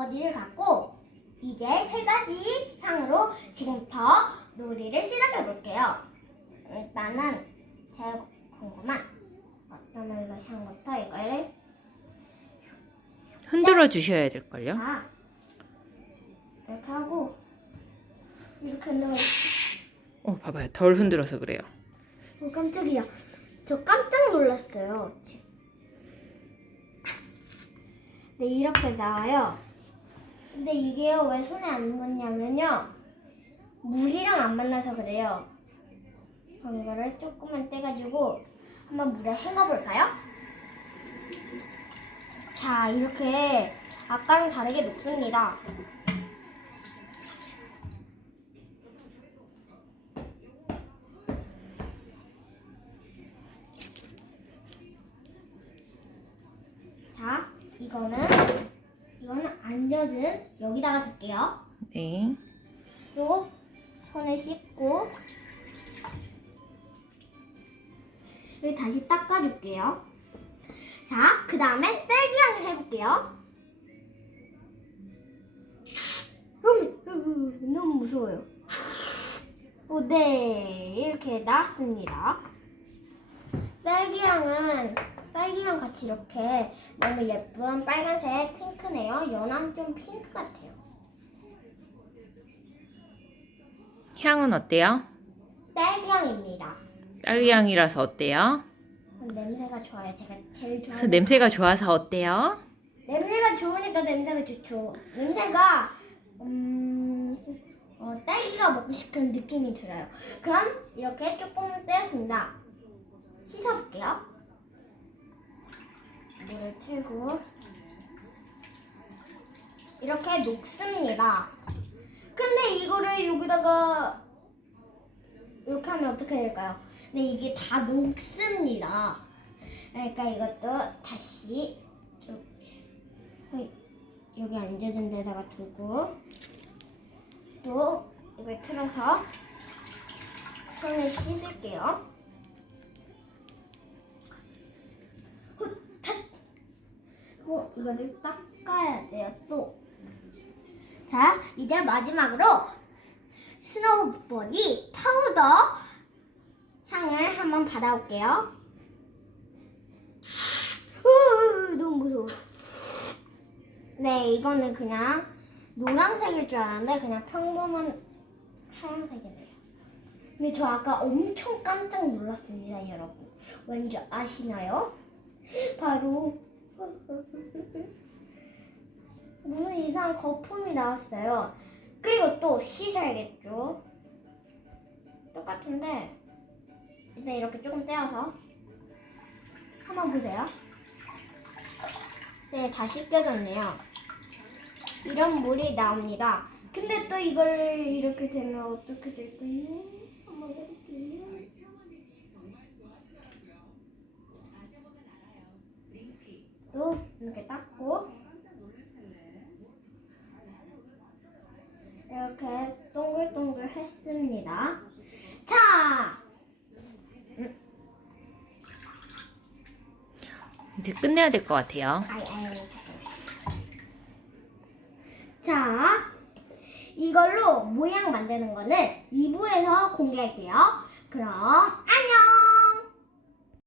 거디를 갖고 이제 세 가지 향으로 지금부터 놀이를 시작해 볼게요. 일단은 제일 궁금한 어떤 걸로 향부터 이걸 흔들어 주셔야 될걸요? 다 이렇게 하고 이렇게 넣어. 어, 봐봐요. 덜 흔들어서 그래요. 어, 깜짝이야. 저 깜짝 놀랐어요. 네, 이렇게 나와요. 근데 이게요, 왜 손에 안 묻냐면요. 물이랑 안 만나서 그래요. 그럼 이거를 조금만 떼가지고 한번 물에 헹궈볼까요? 자, 이렇게 아까랑 다르게 녹습니다. 자, 이거는 이거는 안 젖은 여기다가 둘게요. 네. 또 손을 씻고 여기 다시 닦아줄게요. 자, 그 다음에 딸기향을 해볼게요. 음, 음, 너무 무서워요. 오, 네, 이렇게 나왔습니다. 딸기향은 딸기랑 같이 이렇게 너무 예쁜 빨간색 핑크네요. 연한 좀 핑크 같아요. 향은 어때요? 딸기향입니다. 딸기향이라서 어때요? 냄새가 좋아요. 제가 제일 그래서 좋아하는 냄새가 좋아서 어때요? 냄새가 좋으니까 냄새가 좋죠. 냄새가 음 어, 딸기가 먹고 싶은 느낌이 들어요. 그럼 이렇게 조금 떼었습니다. 씻어볼게요. 틀고 이렇게 녹습니다. 근데 이거를 여기다가 이렇게 하면 어떻게 될까요? 근데 이게 다 녹습니다. 그러니까 이것도 다시 좀 어, 여기 앉아준 데다가 두고 또 이걸 틀어서 손을 씻을게요. 어, 이거를 닦아야 돼요, 또. 자, 이제 마지막으로 스노우보디 파우더 향을 한번 받아올게요. 우, 너무 무서워. 네, 이거는 그냥 노란색일 줄 알았는데 그냥 평범한 하얀색이네요. 근데 저 아까 엄청 깜짝 놀랐습니다, 여러분. 왠지 아시나요? 바로 무슨 이상한 거품이 나왔어요. 그리고 또 씻어야겠죠. 똑같은데 일단 이렇게 조금 떼어서 한번 보세요. 네, 다 씻겨졌네요. 이런 물이 나옵니다. 근데 또 이걸 이렇게 되면 어떻게 될까요? 한번 해볼게요. 또 이렇게 닦고 이렇게 동글동글 했습니다. 자, 이제 끝내야 될 것 같아요. 아이, 아이. 자, 이걸로 모양 만드는 거는 2부에서 공개할게요. 그럼